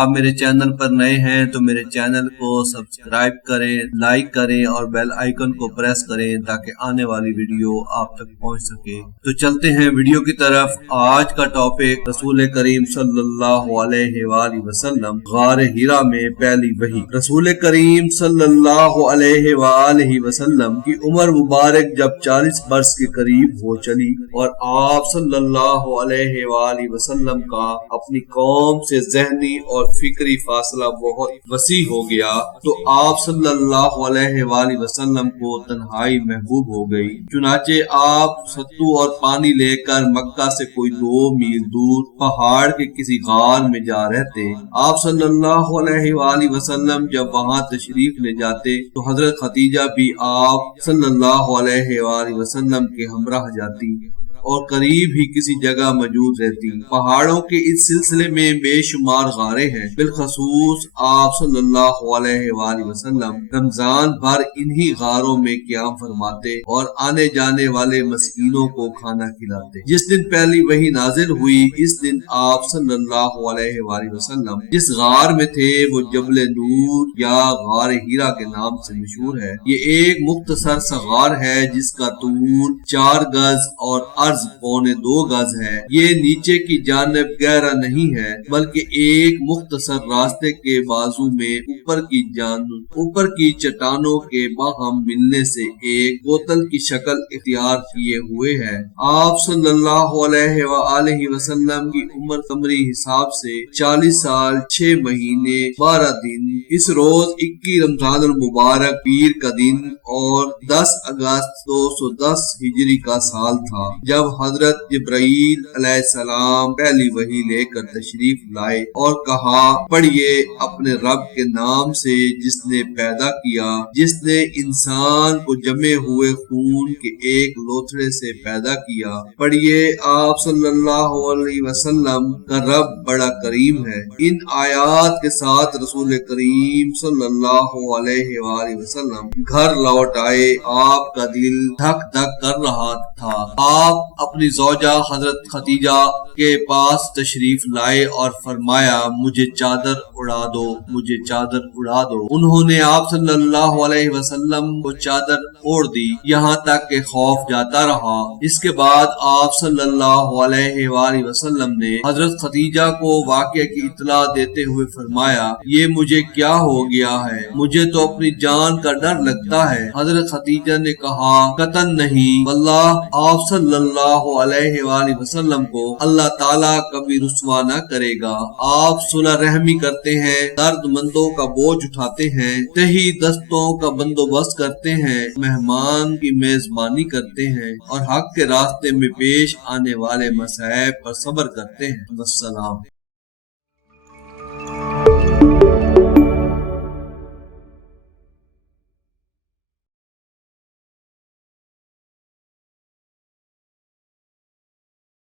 آپ میرے چینل پر نئے ہیں تو میرے چینل کو سبسکرائب کریں، لائک کریں اور بیل آئیکن کو پریس کریں تاکہ آنے والی ویڈیو آپ تک پہنچ سکے۔ تو چلتے ہیں ویڈیو کی طرف۔ آج کا ٹاپک رسول کریم صلی اللہ علیہ وآلہ وسلم غار ہیرا میں پہلی وحی۔ رسول کریم صلی اللہ علیہ وآلہ وسلم کی عمر مبارک جب 40 برس کے قریب ہو چلی اور آپ صلی اللہ علیہ وآلہ وسلم کا اپنی قوم سے ذہنی اور فکری فاصلہ بہت وسیع ہو گیا تو آپ صلی اللہ علیہ وآلہ وسلم کو تنہائی محبوب ہو گئی۔ چنانچہ آپ ستو اور پانی لے کر مکہ سے کوئی 2 میل دور پہاڑ کے کسی غار میں جا رہتے۔ آپ صلی اللہ علیہ وآلہ وسلم جب وہاں تشریف لے جاتے تو حضرت خدیجہ بھی آپ صلی اللہ علیہ وآلہ وسلم کے ہمراہ جاتی اور قریب ہی کسی جگہ موجود رہتی۔ پہاڑوں کے اس سلسلے میں بے شمار غاریں ہیں، بالخصوص آپ صلی اللہ علیہ وآلہ وسلم رمضان بھر انہی غاروں میں قیام فرماتے اور آنے جانے والے مسکینوں کو کھانا کھلاتے۔ جس دن پہلی وحی نازل ہوئی اس دن آپ صلی اللہ علیہ وآلہ وسلم جس غار میں تھے وہ جبل نور یا غار ہیرا کے نام سے مشہور ہے۔ یہ ایک مختصر سا غار ہے جس کا طول 4 گز اور عرض 2.25 گز ہے۔ یہ نیچے کی جانب گہرا نہیں ہے بلکہ ایک مختصر راستے کے بازو میں اوپر کی چٹانوں کے باہم ملنے سے ایک بوتل کی شکل اختیار کیے ہوئے ہے۔ آپ صلی اللہ علیہ وآلہ وسلم کی عمر قمری حساب سے 40 سال 6 مہینے 12 دن۔ اس روز 21 رمضان المبارک پیر کا دن اور 10 اگست 210 ہجری کا سال تھا جب حضرت جبرائیل علیہ السلام پہلی وحی لے کر تشریف لائے اور کہا، پڑھیے اپنے رب کے نام سے جس نے پیدا کیا، جس نے انسان کو جمے ہوئے خون کے ایک لوتھڑے سے پیدا کیا۔ پڑھیے آپ صلی اللہ علیہ وسلم کا رب بڑا کریم ہے۔ ان آیات کے ساتھ رسول کریم صلی اللہ علیہ وآلہ وسلم گھر لوٹ آئے۔ آپ کا دل دھک دھک کر رہا تھا۔ آپ اپنی زوجہ حضرت خدیجہ کے پاس تشریف لائے اور فرمایا، مجھے چادر اڑا دو، مجھے چادر اڑا دو۔ انہوں نے آپ صلی اللہ علیہ وسلم کو چادر اوڑھ دی یہاں تک کہ خوف جاتا رہا۔ اس کے بعد آپ صلی اللہ علیہ وآلہ وسلم نے حضرت خدیجہ کو واقعہ کی اطلاع دیتے ہوئے فرمایا، یہ مجھے کیا ہو گیا ہے؟ مجھے تو اپنی جان کا ڈر لگتا ہے۔ حضرت خدیجہ نے کہا، قطعاً نہیں، واللہ آپ صلی اللہ علیہ وآلہ وسلم کو اللہ تعالیٰ کبھی رسوا نہ کرے گا۔ آپ صلح رحمی کرتے ہیں، درد مندوں کا بوجھ اٹھاتے ہیں، تہی دستوں کا بندوبست کرتے ہیں، مہمان کی میزبانی کرتے ہیں اور حق کے راستے میں پیش آنے والے مصائب پر صبر کرتے ہیں۔ والسلام۔